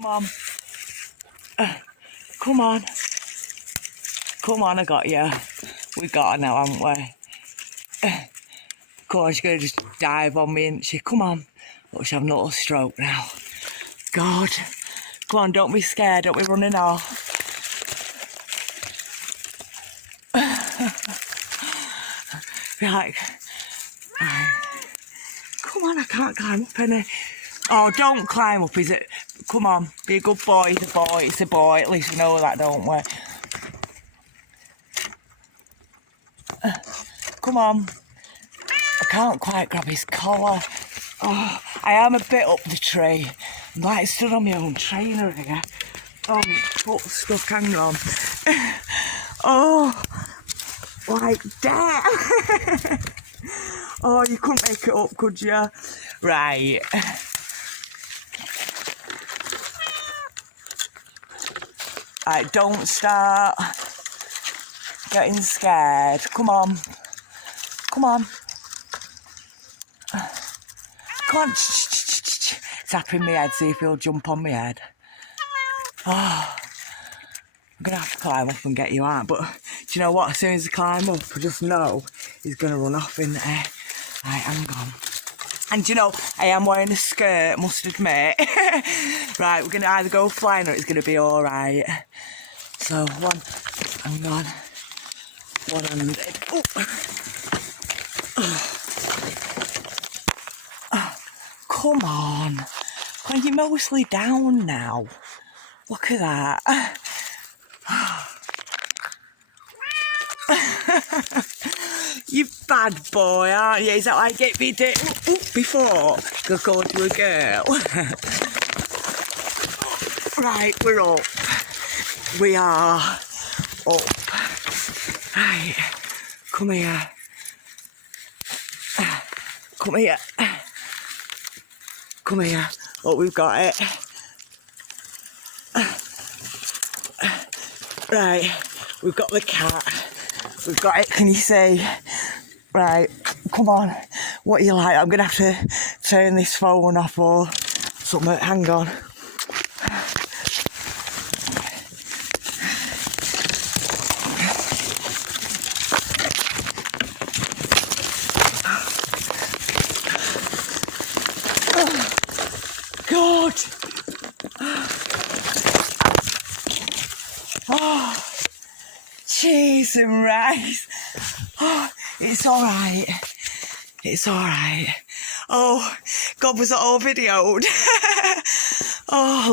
Come on. Come on. Come on, I got you. We got her now, haven't we? Come on, she's going to just dive on me, isn't she? Come on. Look, she's having a little stroke now. God. Come on, don't be scared. Don't be running off. Right. Come on, I can't climb up any. Oh, don't climb up, is it? Come on, be a good boy. It's a boy. It's a boy. At least we know that, don't we? Come on. I can't quite grab his collar. Oh, I am a bit up the tree. I'm like stood on my own trainer here. Oh, my foot's stuck. Hang on. Oh, like that. Oh, you couldn't make it up, could you? Right. Right, don't start getting scared. Come on. Come on. Come on. Tapping my head, see if he'll jump on my head. Oh, I'm going to have to climb up and get you out. But do you know what? As soon as I climb up, I just know he's going to run off in there. Right, hang on. And you know, I am wearing a skirt, must admit. Right, we're going to either go flying or it's going to be alright. So, hang on. One-handed. Oh. Oh, come on. Well, you're mostly down now. Look at that. You bad boy, aren't you? Is that like get me before? Go to a girl. Right, we're up. We are up. Right, come here. Come here. Come here. Oh, we've got it. Right, we've got the cat. We've got it, can you see? Right, come on. What are you like? I'm going to have to turn this phone off or something. Hang on. God! Oh, cheese and rice. Oh, it's alright. It's alright. Oh, God, was it all videoed? Oh,